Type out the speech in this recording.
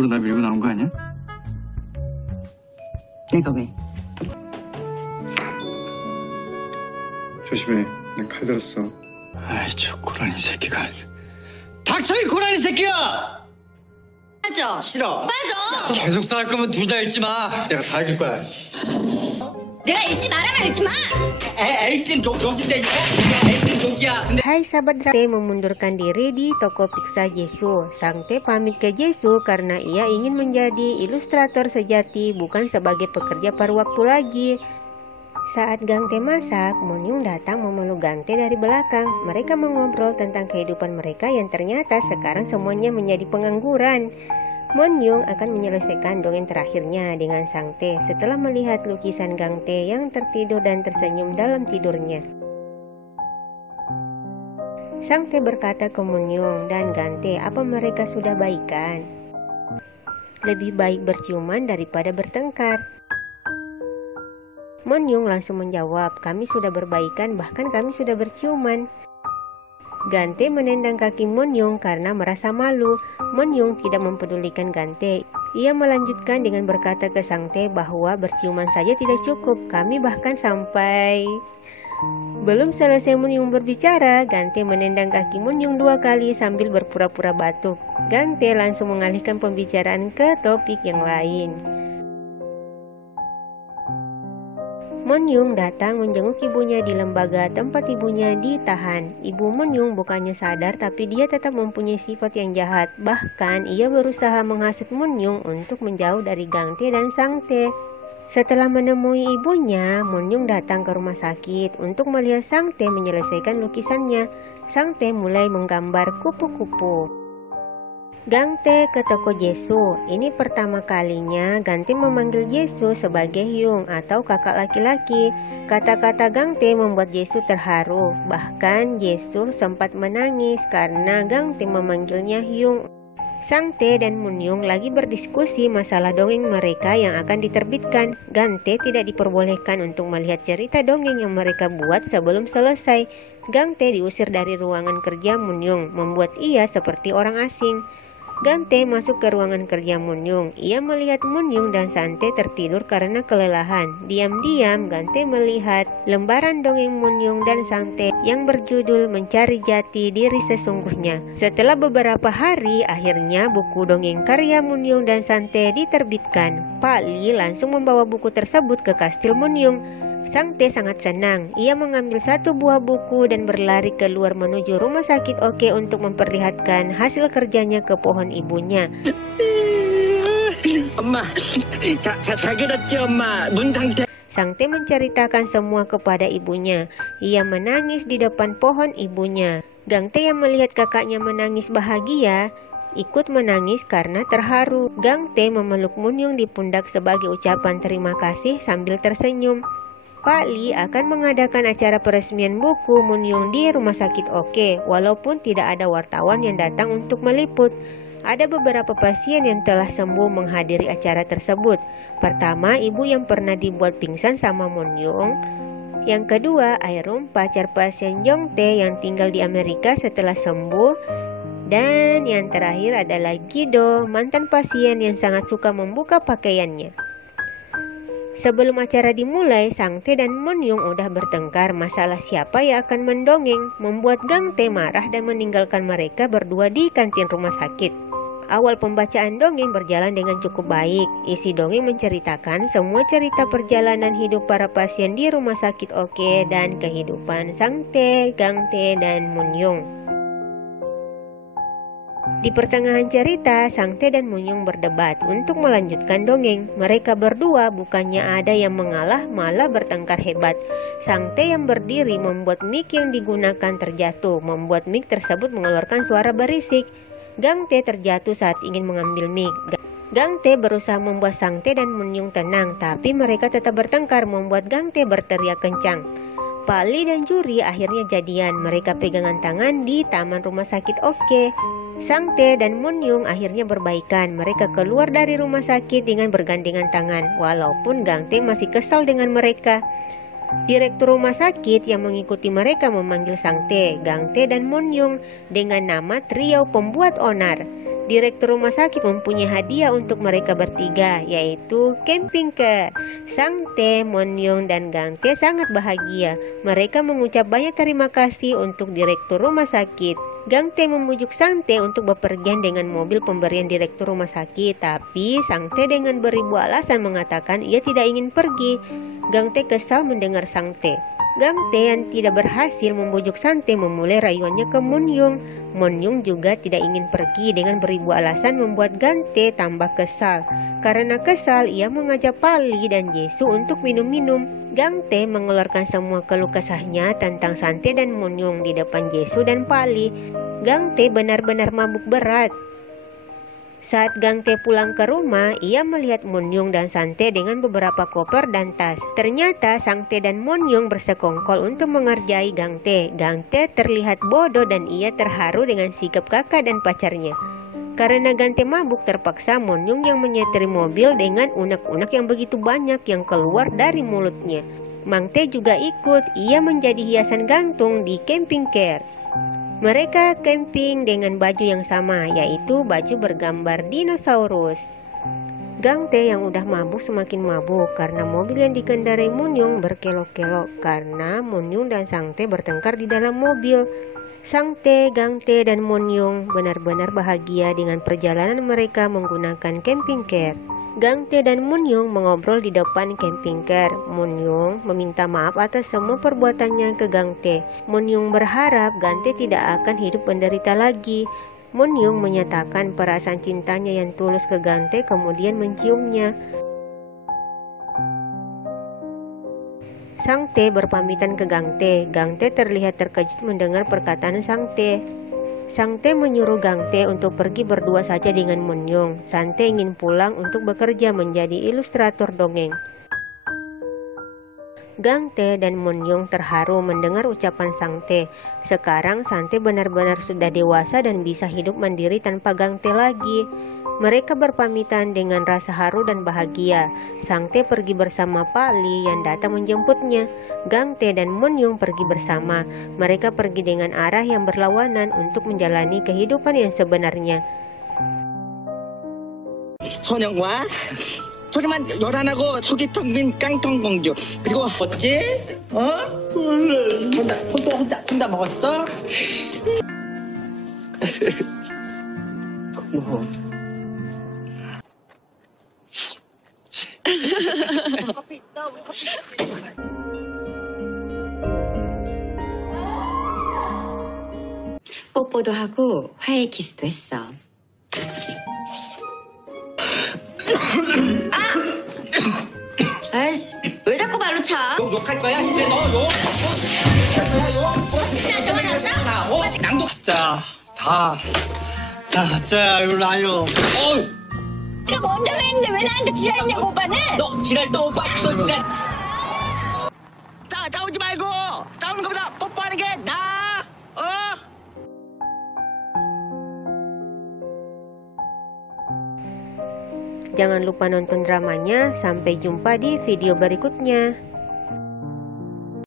일부러 나 밀고 나온 거 아니야? 그러니까 왜? 조심해. 나 칼 들었어. 아이, 저 고라니 새끼가. 닥쳐, 이 고라니 새끼야! 빠져. 싫어. 빠져. 계속 싸울 거면 둘 다 읽지 마. 내가 다 읽을 거야. 내가 읽지 말아면 읽지 마. 에이진 독인데 에이진 독이야. Hai sahabat Sangte memundurkan diri di toko Pizza Jesu. Sangte pamit ke Jesu karena ia ingin menjadi ilustrator sejati, bukan sebagai pekerja paruh waktu lagi. Saat Gangte masak, Monyung datang memeluk Gangte dari belakang. Mereka mengobrol tentang kehidupan mereka yang ternyata sekarang semuanya menjadi pengangguran. Monyung akan menyelesaikan dongeng terakhirnya dengan Sangte setelah melihat lukisan Gangte yang tertidur dan tersenyum dalam tidurnya. Sangte berkata ke Monyung dan Gangte apa mereka sudah baikan. Lebih baik berciuman daripada bertengkar. Monyung langsung menjawab, kami sudah berbaikan, bahkan kami sudah berciuman. Gangte menendang kaki Monyung karena merasa malu. Monyung tidak mempedulikan Gangte. Ia melanjutkan dengan berkata ke Sangte bahwa berciuman saja tidak cukup. Kami bahkan sampai... Belum selesai Monyung berbicara, Gangte menendang kaki Monyung 2 kali sambil berpura-pura batuk. Gangte langsung mengalihkan pembicaraan ke topik yang lain. Monyung datang menjenguk ibunya di lembaga tempat ibunya ditahan. Ibu Monyung bukannya sadar, tapi dia tetap mempunyai sifat yang jahat. Bahkan ia berusaha menghasut Monyung untuk menjauh dari Gangte dan Sangte. Setelah menemui ibunya, Monyung datang ke rumah sakit untuk melihat Sangte menyelesaikan lukisannya. Sangte mulai menggambar kupu-kupu. Gangte ke toko Jesu. Ini pertama kalinya Gangte memanggil Jesu sebagai Hyung atau kakak laki-laki. Kata-kata Gangte membuat Jesu terharu. Bahkan Jesu sempat menangis karena Gangte memanggilnya Hyung. Sangte dan Monyung lagi berdiskusi masalah dongeng mereka yang akan diterbitkan. Gangte tidak diperbolehkan untuk melihat cerita dongeng yang mereka buat sebelum selesai. Gangte diusir dari ruangan kerja Monyung, membuat ia seperti orang asing. Gangte masuk ke ruangan kerja Monyung. Ia melihat Monyung dan Sangte tertidur karena kelelahan. Diam-diam Gangte melihat lembaran dongeng Monyung dan Sangte yang berjudul Mencari Jati Diri Sesungguhnya. Setelah beberapa hari, akhirnya buku dongeng karya Monyung dan Sangte diterbitkan. Pak Li langsung membawa buku tersebut ke kastil Monyung. Sangte sangat senang. Ia mengambil 1 buah buku dan berlari keluar menuju rumah sakit Oke untuk memperlihatkan hasil kerjanya ke pohon ibunya. Sangte menceritakan semua kepada ibunya. Ia menangis di depan pohon ibunya. Gangte yang melihat kakaknya menangis bahagia, ikut menangis karena terharu. Gangte memeluk Monyung di pundak sebagai ucapan terima kasih sambil tersenyum. Pak Li akan mengadakan acara peresmian buku Monyung di rumah sakit Oke, walaupun tidak ada wartawan yang datang untuk meliput. Ada beberapa pasien yang telah sembuh menghadiri acara tersebut. Pertama, ibu yang pernah dibuat pingsan sama Monyung. Yang kedua, Airum, pacar pasien Jongtae yang tinggal di Amerika setelah sembuh. Dan yang terakhir adalah Gido, mantan pasien yang sangat suka membuka pakaiannya. Sebelum acara dimulai, Sangte dan Monyung udah bertengkar masalah siapa yang akan mendongeng, membuat Gangte marah dan meninggalkan mereka berdua di kantin rumah sakit. Awal pembacaan dongeng berjalan dengan cukup baik. Isi dongeng menceritakan semua cerita perjalanan hidup para pasien di rumah sakit Oke dan kehidupan Sangte, Gangte, dan Monyung. Di pertengahan cerita, Sangte dan Monyung berdebat untuk melanjutkan dongeng. Mereka berdua bukannya ada yang mengalah, malah bertengkar hebat. Sangte yang berdiri membuat mic yang digunakan terjatuh, membuat mic tersebut mengeluarkan suara berisik. Gangte terjatuh saat ingin mengambil mic. Gangte berusaha membuat Sangte dan Monyung tenang, tapi mereka tetap bertengkar, membuat Gangte berteriak kencang. Pak Li dan Juri akhirnya jadian. Mereka pegangan tangan di taman rumah sakit Oke. Sangte dan Monyung akhirnya berbaikan. Mereka keluar dari rumah sakit dengan bergandengan tangan, walaupun Gangte masih kesal dengan mereka. Direktur rumah sakit yang mengikuti mereka memanggil Sangte, Gangte, dan Monyung dengan nama trio pembuat onar. Direktur rumah sakit mempunyai hadiah untuk mereka bertiga, yaitu camping car. Sang-tae, Mon-young, dan Gang-tae sangat bahagia. Mereka mengucap banyak terima kasih untuk direktur rumah sakit. Gang-tae membujuk Sang-tae untuk bepergian dengan mobil pemberian direktur rumah sakit, tapi Sang-tae dengan beribu alasan mengatakan ia tidak ingin pergi. Gang-tae kesal mendengar Sang-tae. Gang-tae yang tidak berhasil membujuk Sang-tae memulai rayuannya ke Mon-young. Mon-young juga tidak ingin pergi dengan beribu alasan membuat Gang-tae tambah kesal. Karena kesal, ia mengajak Pali dan Jisoo untuk minum-minum. Gang-tae mengeluarkan semua keluh kesahnya tentang Sang-tae dan Mon-young di depan Jisoo dan Pali. Gang-tae benar-benar mabuk berat. Saat Gang-tae pulang ke rumah, ia melihat Mon-young dan Sang-tae dengan beberapa koper dan tas. Ternyata Sang-tae dan Mon-young bersekongkol untuk mengerjai Gang-tae. Gang-tae terlihat bodoh dan ia terharu dengan sikap kakak dan pacarnya. Karena Gang-tae mabuk, terpaksa Mon-young yang menyetiri mobil dengan unek-unek yang begitu banyak yang keluar dari mulutnya. Mang-tae juga ikut, ia menjadi hiasan gantung di camping car. Mereka camping dengan baju yang sama, yaitu baju bergambar dinosaurus. Gang-tae yang udah mabuk semakin mabuk karena mobil yang dikendarai Mon-young berkelok-kelok karena Mon-young dan Sang-tae bertengkar di dalam mobil. Sang-tae, Gang-tae, dan Mon-young benar-benar bahagia dengan perjalanan mereka menggunakan camping car. Gang-tae dan Mon-young mengobrol di depan camping car. Mon-young meminta maaf atas semua perbuatannya ke Gang-tae. Mon-young berharap Gang-tae tidak akan hidup menderita lagi. Mon-young menyatakan perasaan cintanya yang tulus ke Gang-tae kemudian menciumnya. Sang-tae berpamitan ke Gang-tae. Gang-tae terlihat terkejut mendengar perkataan Sang-tae. Sang-tae menyuruh Gang-tae untuk pergi berdua saja dengan Mon-young. Sang-tae ingin pulang untuk bekerja menjadi ilustrator dongeng. Gang-tae dan Mon-young terharu mendengar ucapan Sang-tae. Sekarang Sang-tae benar-benar sudah dewasa dan bisa hidup mandiri tanpa Gang-tae lagi. Mereka berpamitan dengan rasa haru dan bahagia. Sang-tae pergi bersama Pali yang datang menjemputnya. Gang-tae dan Mon-young pergi bersama. Mereka pergi dengan arah yang berlawanan untuk menjalani kehidupan yang sebenarnya. 선영과 소리만 요란하고 속이 텅 빈 깡통 공주. 그리고 어찌? 혼자 먹었어? 고마워. 뽀뽀도 하고 화해 키스도 했어. 아이씨, 왜 자꾸 발로 차? 욕할 거야? 진짜 너 욕? 진짜 저만했어? 낭도 자, 일로 와요. 내가 먼저 했는데 왜 나한테 지랄했냐고 오빠는? 너 지랄 또 지랄. 싸우지 말고 싸우는 것보다 뽀뽀하는 게 나아. Jangan lupa nonton dramanya. Sampai jumpa di video berikutnya.